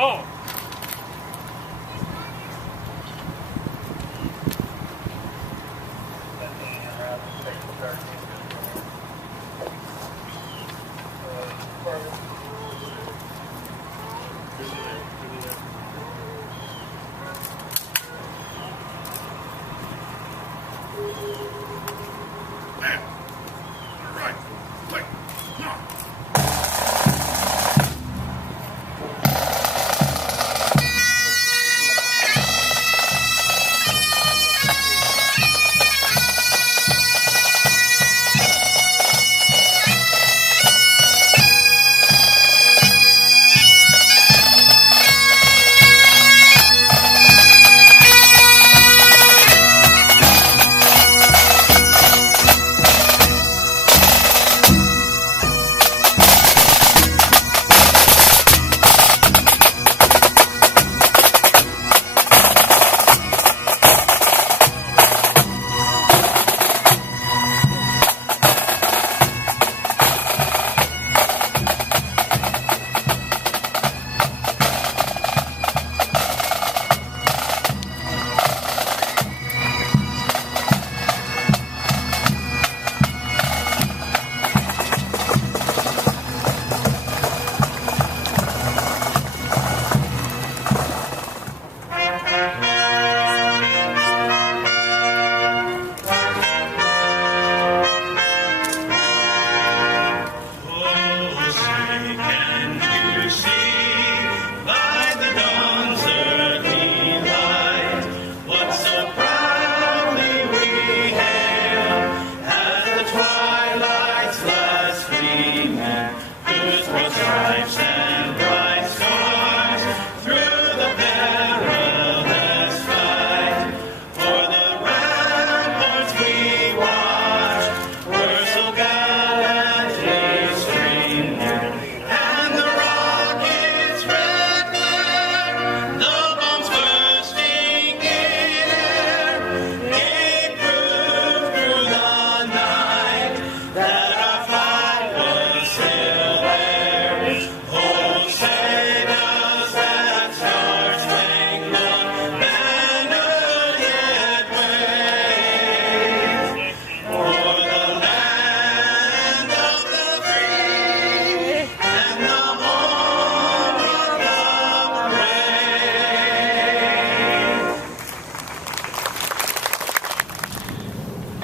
Oh.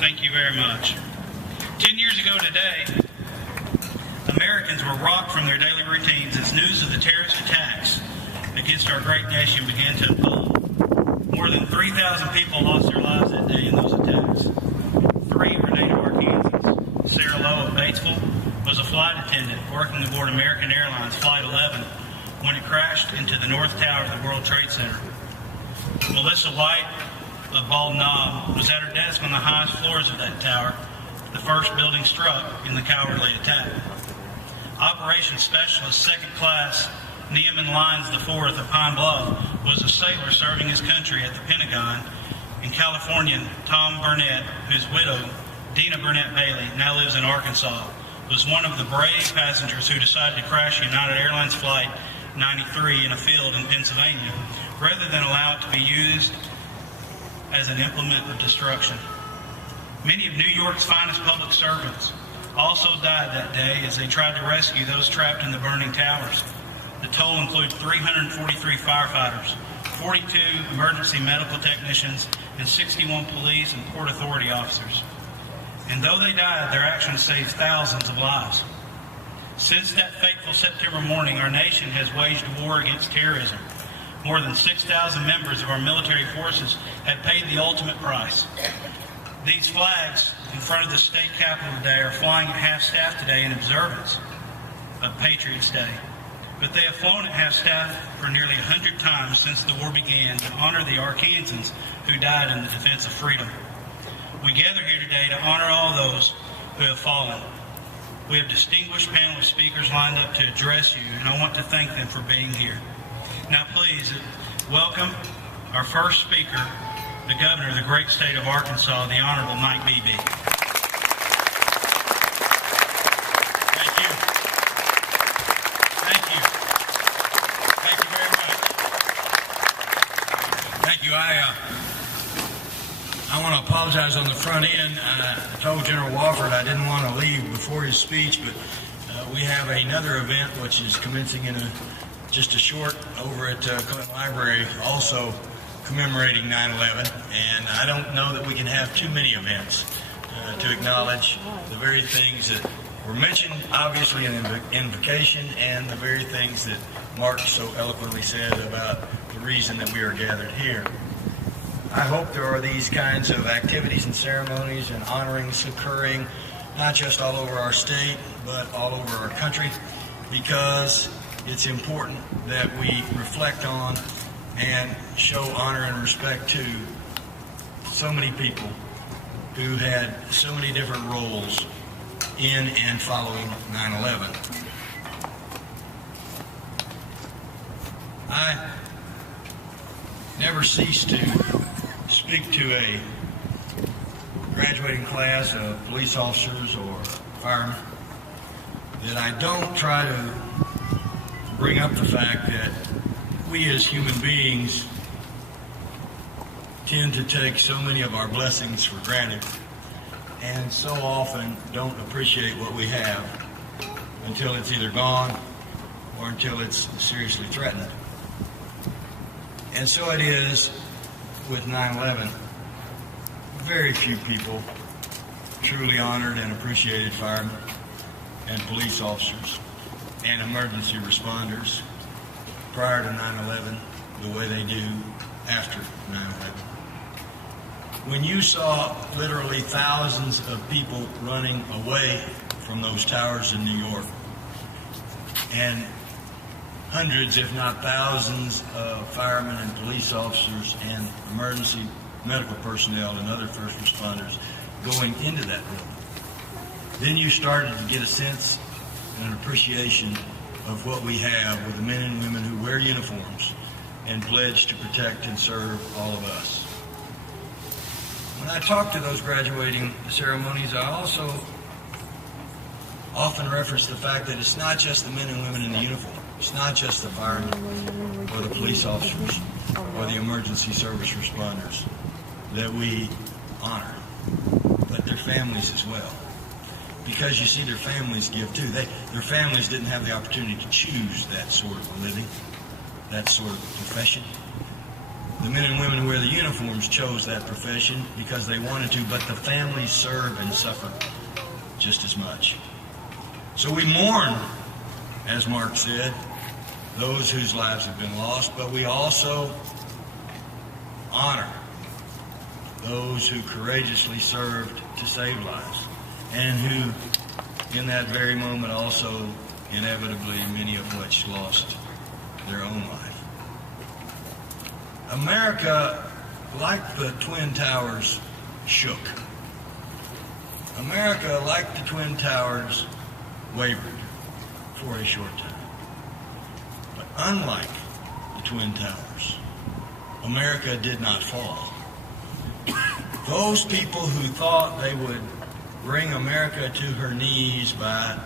Thank you very much. 10 years ago today, Americans were rocked from their daily routines as news of the terrorist attacks against our great nation began to unfold. More than 3,000 people lost their lives that day in those attacks. 3 were native Arkansans. Sarah Lowe of Batesville was a flight attendant working aboard American Airlines Flight 11 when it crashed into the North Tower of the World Trade Center. Melissa White of Bald Knob was at her desk on the highest floors of that tower. The first building struck in the cowardly attack. Operations Specialist, Second Class Neiman Lyons IV of Pine Bluff was a sailor serving his country at the Pentagon. And Californian Tom Burnett, whose widow, Dina Burnett Bailey, now lives in Arkansas, was one of the brave passengers who decided to crash United Airlines Flight 93 in a field in Pennsylvania, rather than allow it to be used as an implement of destruction. Many of New York's finest public servants also died that day as they tried to rescue those trapped in the burning towers. The toll includes 343 firefighters, 42 emergency medical technicians, and 61 police and Port Authority officers. And though they died, their actions saved thousands of lives. Since that fateful September morning, our nation has waged war against terrorism. More than 6,000 members of our military forces have paid the ultimate price. These flags in front of the state capitol today are flying at half-staff today in observance of Patriots' Day. But they have flown at half-staff for nearly 100 times since the war began to honor the Arkansans who died in the defense of freedom. We gather here today to honor all those who have fallen. We have a distinguished panel of speakers lined up to address you, and I want to thank them for being here. Now please welcome our first speaker, the Governor of the great state of Arkansas, the Honorable Mike Beebe. Thank you. Thank you. Thank you very much. I want to apologize on the front end. I told General Wofford I didn't want to leave before his speech, but we have another event which is commencing in just a short over at Clinton Library, also commemorating 9/11, and I don't know that we can have too many events to acknowledge the very things that were mentioned, obviously, in the invocation, and the very things that Mark so eloquently said about the reason that we are gathered here. I hope there are these kinds of activities and ceremonies and honorings occurring not just all over our state, but all over our country, because it's important that we reflect on and show honor and respect to so many people who had so many different roles in and following 9/11. I never cease to speak to a graduating class of police officers or firemen that I don't try to bring up the fact that we as human beings tend to take so many of our blessings for granted and so often don't appreciate what we have until it's either gone or until it's seriously threatened. And so it is with 9/11. Very few people truly honored and appreciated firemen and police officers and emergency responders prior to 9/11 the way they do after 9/11. When you saw literally thousands of people running away from those towers in New York, and hundreds, if not thousands, of firemen and police officers and emergency medical personnel and other first responders going into that building, then you started to get a sense and an appreciation of what we have with the men and women who wear uniforms and pledge to protect and serve all of us. When I talk to those graduating ceremonies, I also often reference the fact that it's not just the men and women in the uniform. It's not just the firemen or the police officers or the emergency service responders that we honor, but their families as well. Because you see, their families give too. Their families didn't have the opportunity to choose that sort of a living, that sort of profession. The men and women who wear the uniforms chose that profession because they wanted to, but the families serve and suffer just as much. So we mourn, as Mark said, those whose lives have been lost, but we also honor those who courageously served to save lives, and who, in that very moment, also, inevitably, many of which lost their own life. America, like the Twin Towers, shook. America, like the Twin Towers, wavered for a short time. But unlike the Twin Towers, America did not fall. Those people who thought they would bring America to her knees by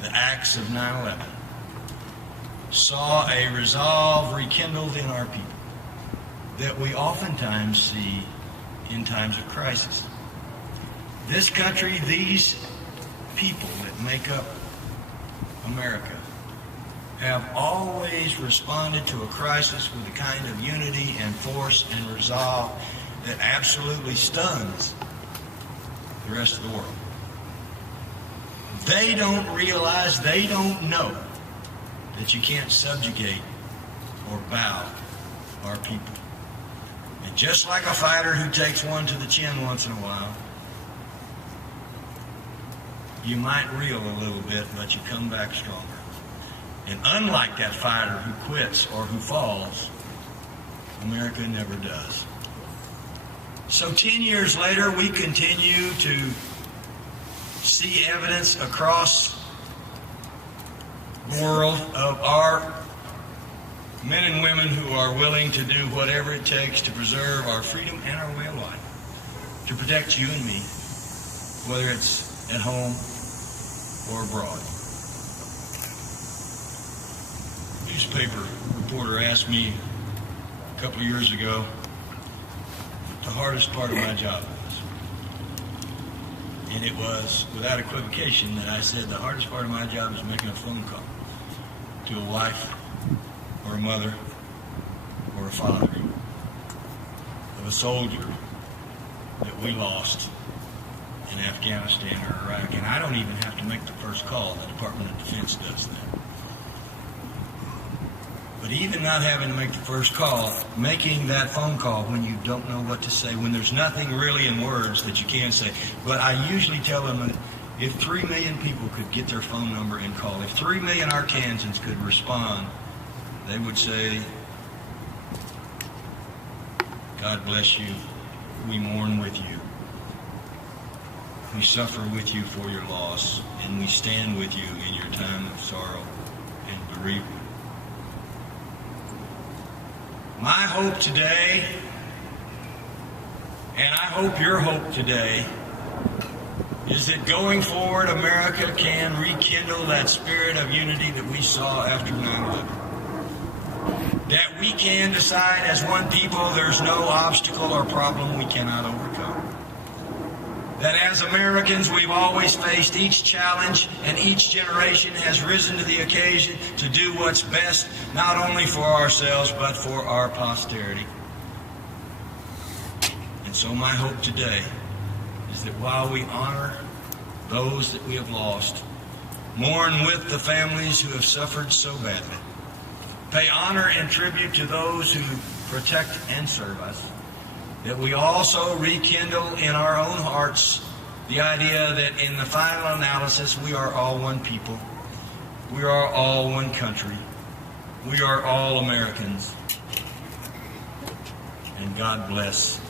the acts of 9/11 saw a resolve rekindled in our people that we oftentimes see in times of crisis. This country, these people that make up America, have always responded to a crisis with a kind of unity and force and resolve that absolutely stuns the rest of the world. They don't realize, they don't know that you can't subjugate or bow our people. And just like a fighter who takes one to the chin once in a while, you might reel a little bit, but you come back stronger. And unlike that fighter who quits or who falls, America never does. So 10 years later, we continue to see evidence across the world of our men and women who are willing to do whatever it takes to preserve our freedom and our way of life, to protect you and me, whether it's at home or abroad. A newspaper reporter asked me a couple of years ago the hardest part of my job was. And it was without equivocation that I said the hardest part of my job is making a phone call to a wife or a mother or a father of a soldier that we lost in Afghanistan or Iraq. And I don't even have to make the first call. The Department of Defense does that. But even not having to make the first call, making that phone call when you don't know what to say, when there's nothing really in words that you can say. But I usually tell them that if 3 million people could get their phone number and call, if 3 million Arkansans could respond, they would say, God bless you. We mourn with you. We suffer with you for your loss, and we stand with you in your time of sorrow and bereavement. My hope today, and I hope your hope today, is that going forward, America can rekindle that spirit of unity that we saw after 9/11. That we can decide as one people there's no obstacle or problem we cannot overcome. That as Americans we've always faced each challenge, and each generation has risen to the occasion to do what's best, not only for ourselves but for our posterity. And so my hope today is that while we honor those that we have lost, mourn with the families who have suffered so badly, pay honor and tribute to those who protect and serve us, that we also rekindle in our own hearts the idea that in the final analysis we are all one people, we are all one country, we are all Americans, and God bless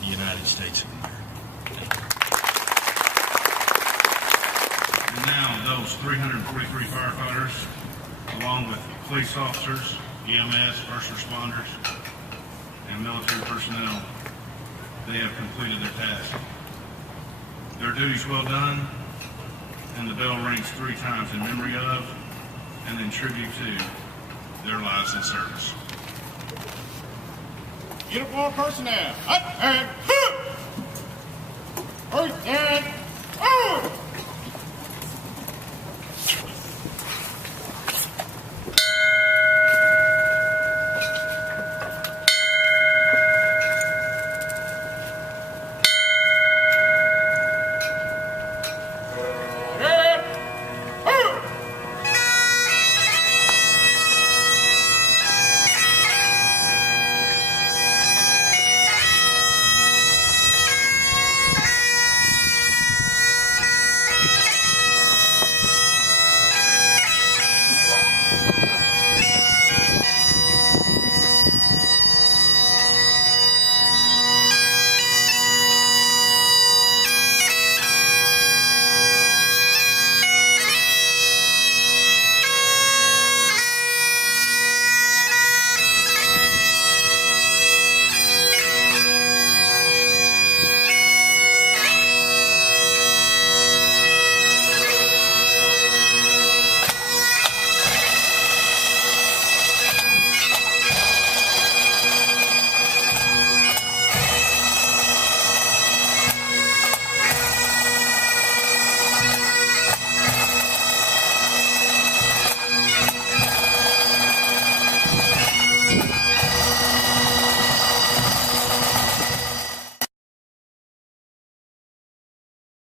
the United States of America. And now those 343 firefighters, along with police officers, EMS, first responders, and military personnel, they have completed their task. Their duty's well done, and the bell rings 3 times in memory of and in tribute to their lives in service. Uniform personnel, up and first and forward.